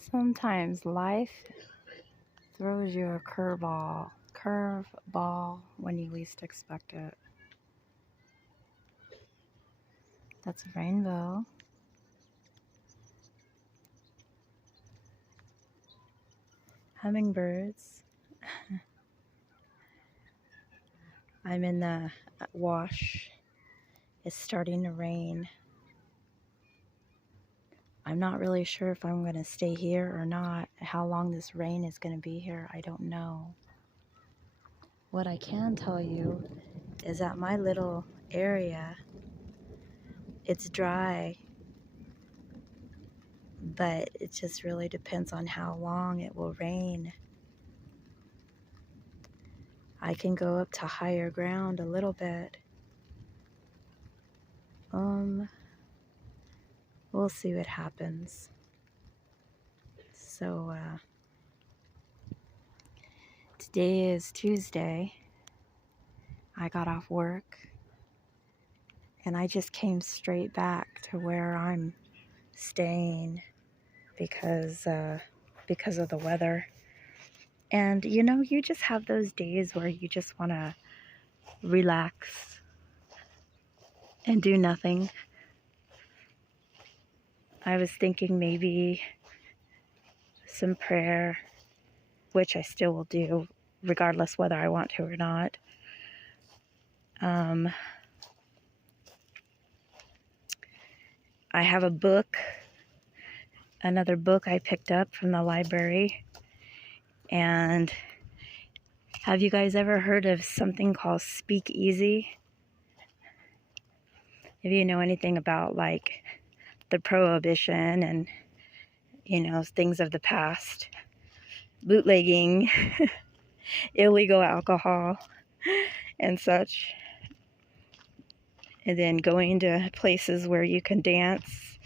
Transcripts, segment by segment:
Sometimes life throws you a curveball when you least expect it. That's a rainbow. Hummingbirds. I'm in the wash. It's starting to rain. I'm not really sure if I'm going to stay here or not. How long this rain is going to be here, I don't know. What I can tell you is that my little area, it's dry, but it just really depends on how long it will rain. I can go up to higher ground a little bit. We'll see what happens. So, today is Tuesday. I got off work and I just came straight back to where I'm staying because of the weather. And you just have those days where you just want to relax and do nothing. I was thinking maybe some prayer, which I still will do regardless whether I want to or not. I have a book, another book I picked up from the library. And have you guys ever heard of something called Speakeasy? If you know anything about like the prohibition and things of the past, bootlegging, illegal alcohol and such, and then going to places where you can dance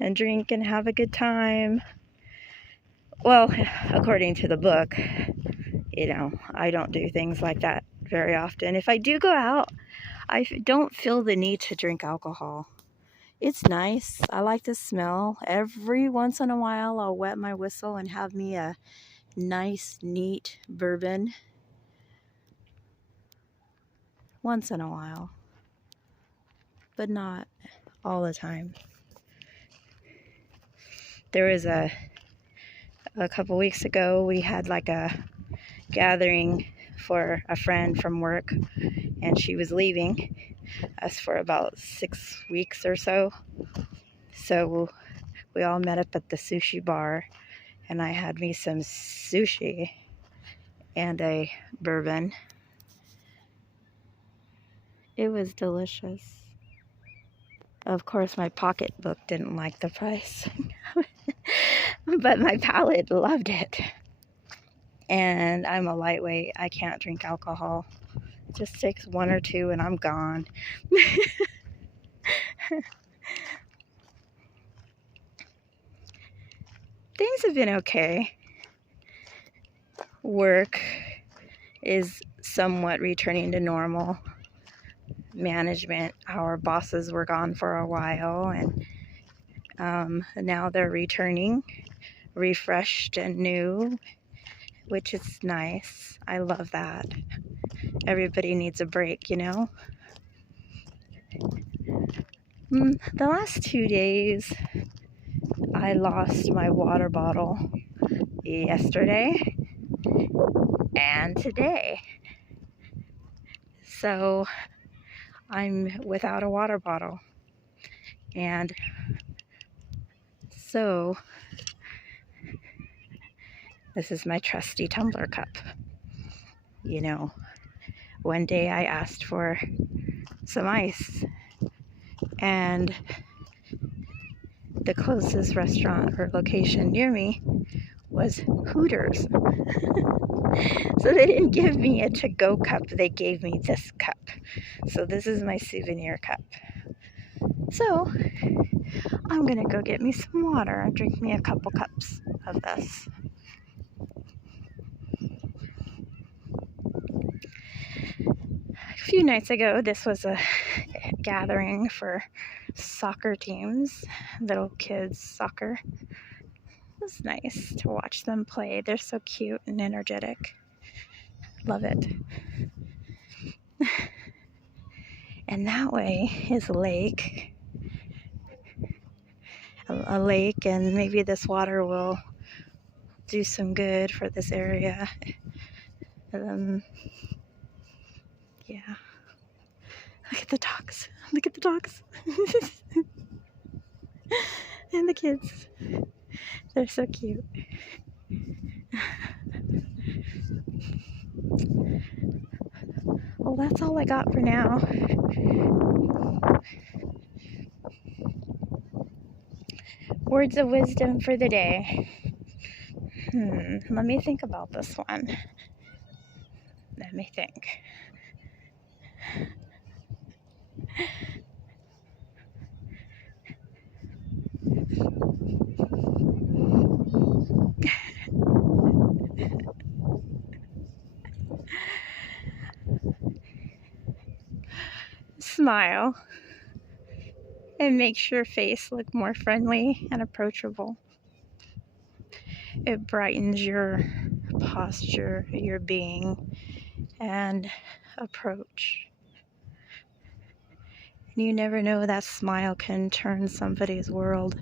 and drink and have a good time. Well, according to the book, I don't do things like that very often. If I do go out, I don't feel the need to drink alcohol. It's nice. I like the smell. Every once in a while, I'll wet my whistle and have me a nice, neat bourbon. Once in a while. But not all the time. There was a couple weeks ago, we had like a gathering for a friend from work, and she was leaving us for about 6 weeks or so. So we all met up at the sushi bar, and I had me some sushi and a bourbon. It was delicious. Of course, my pocketbook didn't like the price, but my palate loved it. And I'm a lightweight. I can't drink alcohol. It just takes one or two and I'm gone. Things have been okay. Work is somewhat returning to normal. Management, our bosses were gone for a while, and now they're returning, refreshed and new, which is nice. I love that. Everybody needs a break, The last 2 days, I lost my water bottle yesterday and today. So I'm without a water bottle. And so this is my trusty tumbler cup. One day I asked for some ice, and the closest restaurant or location near me was Hooters. So they didn't give me a to-go cup, they gave me this cup. So this is my souvenir cup. So I'm gonna go get me some water and drink me a couple cups of this. A few nights ago, this was a gathering for soccer teams, little kids soccer. It's nice to watch them play. They're so cute and energetic. Love it. And that way is a lake. A lake, and maybe this water will do some good for this area. Yeah. Look at the dogs. Look at the dogs. And the kids. They're so cute. Well, that's all I got for now. Words of wisdom for the day. Let me think about this one. Let me think. Smile. It makes your face look more friendly and approachable. It brightens your posture, your being, and approach. And you never know, that smile can turn somebody's world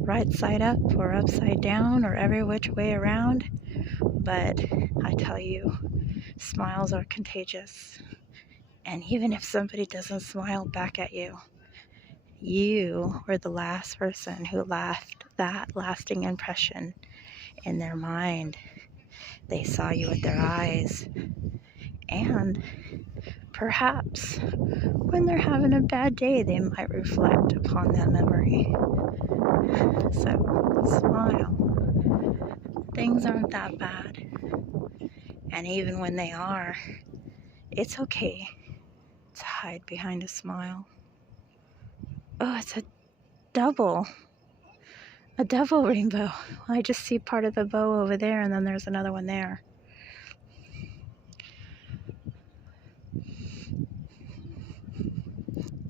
right side up or upside down or every which way around. But I tell you, smiles are contagious. And even if somebody doesn't smile back at you, you were the last person who left that lasting impression in their mind. They saw you with their eyes. And perhaps when they're having a bad day, they might reflect upon that memory. So smile. Things aren't that bad. And even when they are, it's okay to hide behind a smile. Oh, it's a double rainbow. I just see part of the bow over there, and then there's another one there.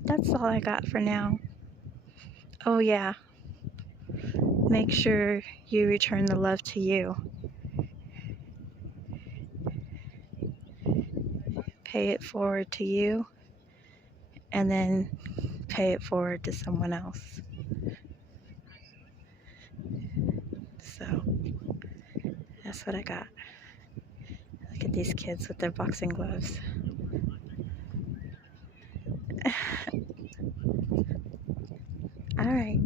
That's all I got for now. Oh yeah, make sure you return the love to you. Pay it forward to you, and then pay it forward to someone else. So that's what I got. Look at these kids with their boxing gloves. All right.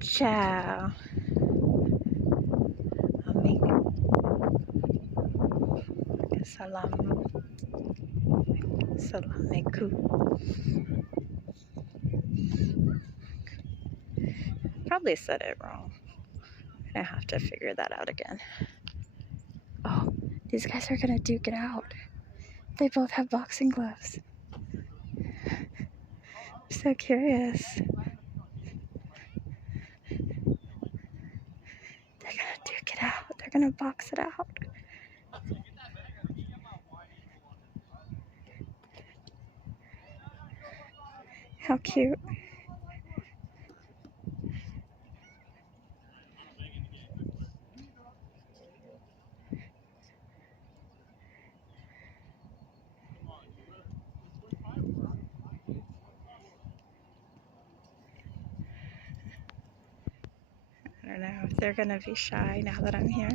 Ciao. Salam. Alaikum. Probably said it wrong. I have to figure that out again. Oh, these guys are gonna duke it out. They both have boxing gloves. I'm so curious. They're gonna duke it out. They're gonna box it out. How cute. I don't know if they're gonna be shy now that I'm here.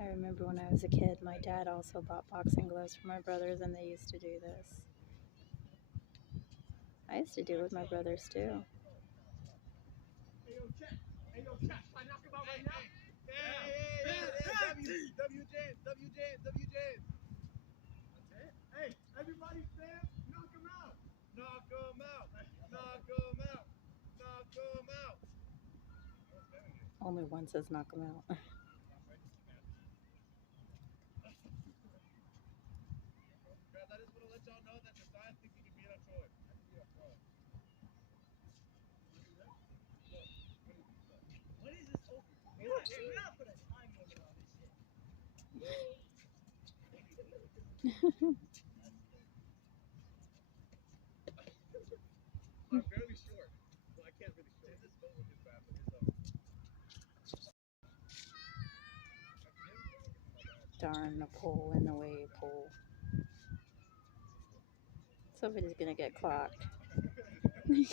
I remember when I was a kid, my dad also bought boxing gloves for my brothers, and they used to do this. I used to do it with my brothers too. Hey, everybody stand, knock him out. Knock him out. Knock him out. Knock him out. Only one says knock them out. I just want to let y'all know that Josiah thinks he can beat up Troy. What is this over? We're not putting a time limit on this shit. I'm fairly short. Well, I can't really short. This boat is fast on his own. Darn, the pole in the way, pole. Somebody's gonna get clocked. Troy,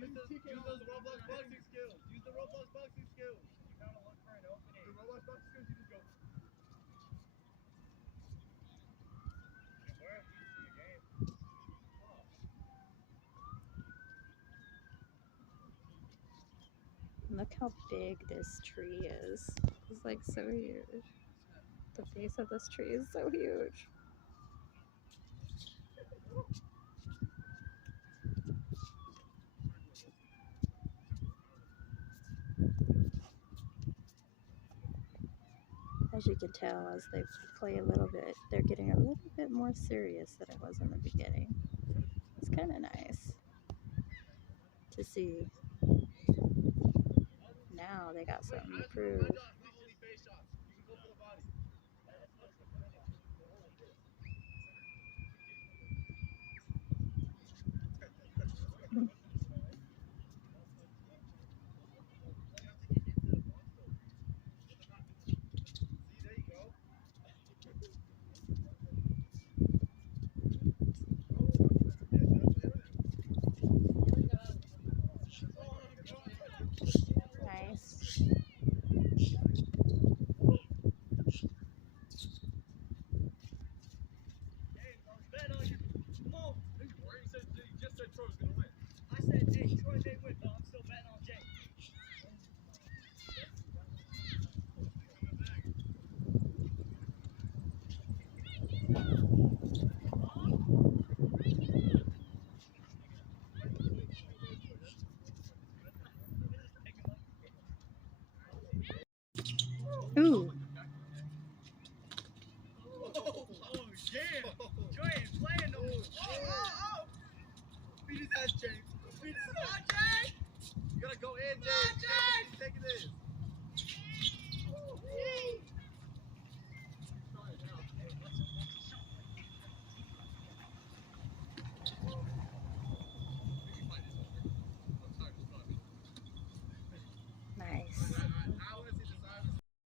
use those Roblox boxing skills. Use the Roblox boxing skills. You gotta look for an opening. The Roblox boxing skills, you just go. Where? In the game. Look how big this tree is. It's like so huge. The face of this tree is so huge. As you can tell, as they play a little bit, they're getting a little bit more serious than it was in the beginning. It's kind of nice to see. Now they got something to prove. Not only face shots. You can go for the body. See, there you go. Nice. Bet on you. Come on. You just said Troy was gonna win. I said, hey, Troy may win, but I'm still betting on Jay. Ooh. Oh, yeah. Troy ain't playing no more. Oh. Beat his ass, James. Beat his ass. Jay. You gotta go in, James. James. Taking this.